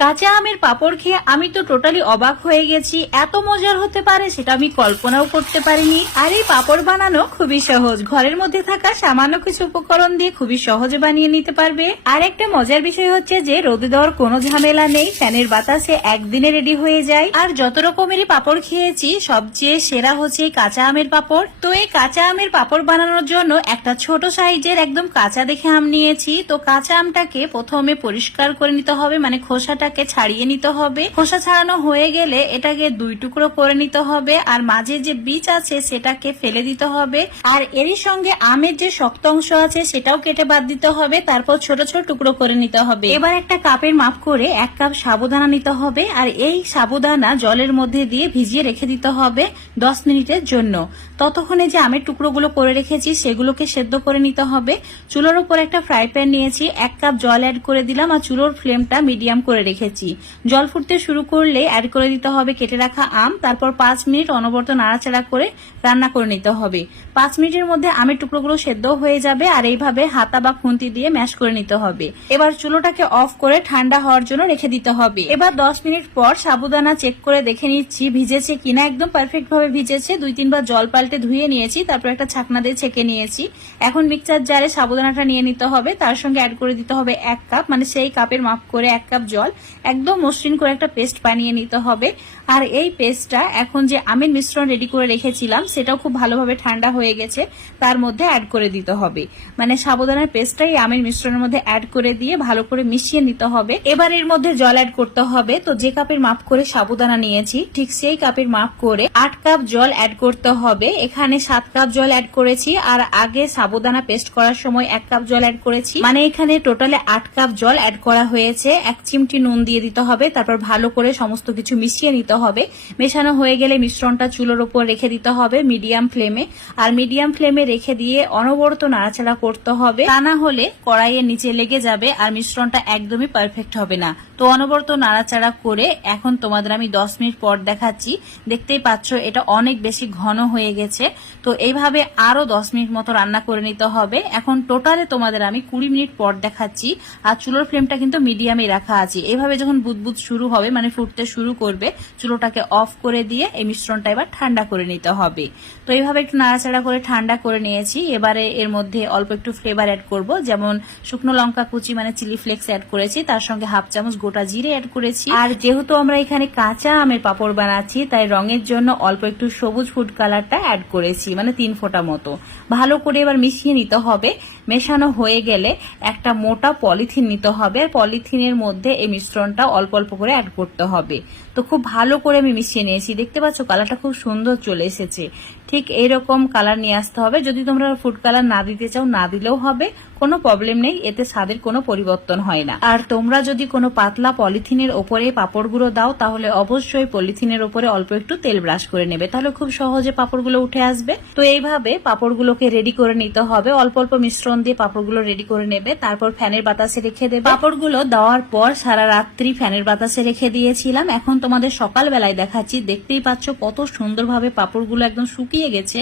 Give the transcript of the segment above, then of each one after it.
কাঁচা আমের পাপড় খেয়ে আমি তো টোটালি অবাক হয়ে গেছি। এত মজার হতে পারে সেটা আমি কল্পনাও করতে পারিনি। আর এই পাপড় বানানো খুবই সহজ, ঘরের মধ্যে থাকা সামান্য কিছু উপকরণ দিয়ে খুবই সহজে বানিয়ে নিতে পারবে। আর একটা মজার বিষয় হচ্ছে যে রোদে দেওয়ার কোনো ঝামেলা নেই, ফ্যানের বাতাসে একদিনে রেডি হয়ে যায়। আর যত রকমেরই পাপড় খেয়েছি সবচেয়ে সেরা হচ্ছে কাঁচা আমের পাপড়। তো এই কাঁচা আমের পাপড় বানানোর জন্য একটা ছোট সাইজের একদম কাঁচা দেখে আম নিয়েছি। তো কাঁচা আমটাকে প্রথমে পরিষ্কার করে নিতে হবে, মানে খোসাটাকে ছাড়িয়ে নিতে হবে। খোসা ছাড়ানো হয়ে গেলে এটাকে 2 টুকরো করে নিতে হবে, আর মাঝে যে বীজ আছে সেটাকে ফেলে দিতে হবে। আর এরই সঙ্গে আমের যে শক্ত অংশ আছে সেটাও কেটে বাদ দিতে হবে। তারপর ছোট ছোট টুকরো করে নিতে হবে। এবার একটা কাপের মাপ করে 1 কাপ সাবুদানা নিতে হবে, আর এই সাবুদানা জলের মধ্যে দিয়ে ভিজিয়ে রেখে দিতে হবে 10 মিনিটের জন্য। ততক্ষণে যে আমের টুকরোগুলো করে রেখেছি সেগুলোকে সেদ্ধ করে নিতে হবে। চুলোর উপর একটা ফ্রাই প্যান নিয়েছি, 1 কাপ জল অ্যাড করে দিলাম, আর চুলোর ফ্লেমটা মিডিয়াম করে রেখেছি। জল ফুটতে শুরু করলে অ্যাড করে দিতে হবে কেটে রাখা আম। তারপর 5 মিনিট অনবরত নাড়াচাড়া করে রান্না করে নিতে হবে। 5 মিনিটের মধ্যে আমের টুকরোগুলো সেদ্ধ হয়ে যাবে, আর এইভাবে হাতা বা খুন্তি দিয়ে ম্যাশ করে নিতে হবে। এবার চুলোটাকে অফ করে ঠান্ডা হওয়ার জন্য রেখে দিতে হবে। এবার 10 মিনিট পর সাবুদানা চেক করে দেখে নিচ্ছি ভিজেছে কিনা। একদম পারফেক্ট ভাবে ভিজেছে। 2-3 বার জল পাল্টে ধুয়ে নিয়েছি, তারপর একটা ছাকনা দিয়ে ছেঁকে নিয়েছি। এখন মিক্সচার জারে সাবুদানাটা নিয়ে নিতে হবে, তার সঙ্গে অ্যাড করে দিতে হবে 1 কাপ, মানে সেই কাপের মাপ করে 1 কাপ জল। একদম মসৃণ করে একটা পেস্ট বানিয়ে নিতে হবে। আর এই পেস্টটা এখন যে আমের মিশ্রণ রেডি করে রেখেছিলাম সেটাও খুব ভালোভাবে ঠান্ডা হয়ে গেছে, তার মধ্যে অ্যাড করে দিতে হবে। মানে সাবুদানার পেস্টটাই আমের মিশ্রণের মধ্যে অ্যাড করে দিয়ে ভালো করে মিশিয়ে নিতে হবে। এবার এর মধ্যে জল অ্যাড করতে হবে। তো যে কাপের মাপ করে সাবুদানা নিয়েছি ঠিক সেই কাপের মাপ করে 8 কাপ জল অ্যাড করতে হবে। এখানে 7 কাপ জল অ্যাড করেছি, আর আগে সাবুদানা পেস্ট করার সময় 1 কাপ জল অ্যাড করেছি। মানে এখানে টোটালে 8 কাপ জল অ্যাড করা হয়েছে। 1 চিমটি নুন দিয়ে দিতে হবে, তারপর ভালো করে সমস্ত কিছু মিশিয়ে নিতে হবে। মেশানো হয়ে গেলে মিশ্রণটা চুলোর উপর রেখে দিতে হবে মিডিয়াম ফ্লেমে। আর মিডিয়াম ফ্লেমে রেখে দিয়ে অনবরত নাড়াচাড়া করতে হবে, তা না হলে কড়াইয়ের নিচে লেগে যাবে আর মিশ্রণটা একদমই পারফেক্ট হবে না। তো অনবরত নাড়াচাড়া করে এখন তোমাদের আমি 10 মিনিট পর দেখাচ্ছি। দেখতেই পাচ্ছ এটা অনেক বেশি ঘন হয়ে গেছে। তো এইভাবে আরো 10 মিনিট মতো রান্না করে নিতে হবে। এখন টোটালে তোমাদের আমি 20 মিনিট পর দেখাচ্ছি। আর চুলোর ফ্লেমটা কিন্তু মিডিয়ামে রাখা আছে। এইভাবে যখন বুদবুদ শুরু হবে, মানে ফুটতে শুরু করবে, চুলোটাকে অফ করে দিয়ে এই মিশ্রণটা এবার ঠান্ডা করে নিতে হবে। তো এইভাবে একটু নাড়াচাড়া করে ঠান্ডা করে নিয়েছি। এবারে এর মধ্যে অল্প একটু ফ্লেভার অ্যাড করব, যেমন শুকনো লঙ্কা কুচি মানে চিলি ফ্লেক্স অ্যাড করেছি, তার সঙ্গে 1/2 চামচ গোটা জিরে অ্যাড করেছি। আর যেহেতু আমরা এখানে কাঁচা আমের পাপড় বানাচ্ছি তাই রঙের জন্য অল্প একটু সবুজ ফুড কালারটা অ্যাড করেছি, মানে 3 ফোঁটা মতো। ভালো করে এবার মিশিয়ে নিতে হবে। মেশানো হয়ে গেলে একটা মোটা পলিথিন নিতে হবে, আর পলিথিনের মধ্যে এই মিশ্রণটা অল্প অল্প করে অ্যাড করতে হবে। তো খুব ভালো করে আমি মিশিয়ে নিয়েছি। দেখতে পাচ্ছ কালারটা খুব সুন্দর চলে এসেছে। ঠিক এইরকম কালার নিয়ে আসতে হবে। যদি তোমরা ফুড কালার না দিতে চাও না দিলেও হবে, কোনো প্রবলেম নেই, এতে স্বাদের কোনো পরিবর্তন হয় না। আর তোমরা যদি কোনো পাতলা পলিথিনের ওপরে পাপড়গুলো দাও তাহলে অবশ্যই পলিথিনের ওপরে অল্প একটু তেল ব্রাশ করে নেবে, তাহলে খুব সহজে পাপড়গুলো উঠে আসবে। তো এইভাবে পাপড়গুলোকে রেডি করে নিতে হবে। অল্প অল্প মিশ্রণ দিয়ে পাপড়গুলো রেডি করে নেবে, তারপর ফ্যানের বাতাসে রেখে দেবে। পাপড়গুলো দেওয়ার পর সারা রাত্রি ফ্যানের বাতাসে রেখে দিয়েছিলাম। এখন তোমাদের সকালবেলায় দেখাচ্ছি। দেখতেই পাচ্ছ কত সুন্দরভাবে পাপড়গুলো একদম শুকিয়ে গেছে।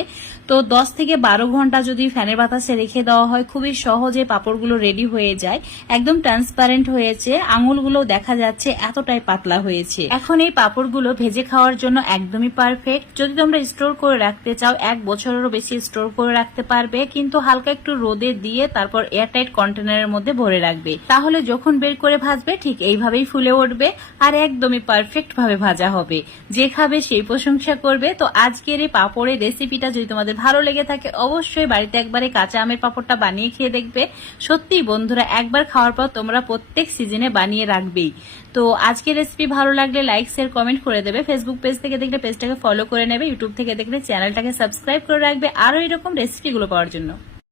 তো 10 থেকে 12 ঘন্টা যদি ফ্যানের বাতাসে রেখে দেওয়া হয় খুবই সহজে পাপড়গুলো রেডি হয়ে যায়। একদম ট্রান্সপারেন্ট হয়েছে, আঙুলগুলো দেখা যাচ্ছে এতটাই পাতলা হয়েছে। এখন এই পাপড়গুলো ভেজে খাওয়ার জন্য একদমই পারফেক্ট। যদি তোমরা স্টোর করে রাখতে চাও 1 বছরেরও বেশি স্টোর করে রাখতে পারবে, কিন্তু হালকা একটু রোদে দিয়ে তারপর এয়ারটাইট কন্টেনারের মধ্যে ভরে রাখবে, তাহলে যখন বের করে ভাজবে ঠিক এইভাবেই ফুলে উঠবে আর একদমই পারফেক্ট ভাবে ভাজা হবে। যে খাবে সেই প্রশংসা করবে। তো আজকের এই পাপড়ের রেসিপিটা যদি তোমাদের ভালো লেগে থাকে অবশ্যই বাড়িতে একবারে কাঁচা আমের পাপড়টা বানিয়ে খেয়ে দেখবে। সত্যি বন্ধুরা, একবার খাওয়ার পর তোমরা প্রত্যেক সিজনে বানিয়ে রাখবেই। তো আজকের রেসিপি ভালো লাগলে লাইক শেয়ার কমেন্ট করে দেবে। ফেসবুক পেজ থেকে দেখলে পেজটাকে ফলো করে নেবে, ইউটিউব থেকে দেখলে চ্যানেলটাকে সাবস্ক্রাইব করে রাখবে আরো এরকম রেসিপিগুলো পাওয়ার জন্য।